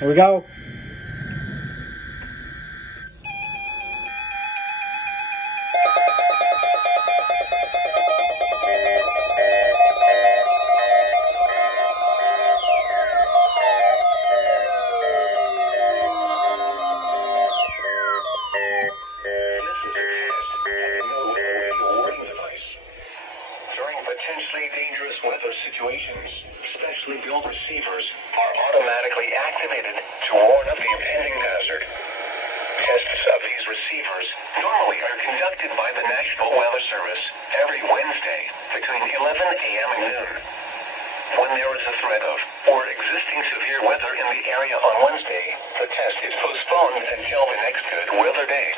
Here we go. Potentially dangerous weather situations, especially the old receivers, are automatically activated to warn of the impending hazard. Tests of these receivers normally are conducted by the National Weather Service every Wednesday between 11 a.m. and noon. When there is a threat of or existing severe weather in the area on Wednesday, the test is postponed until the next good weather day.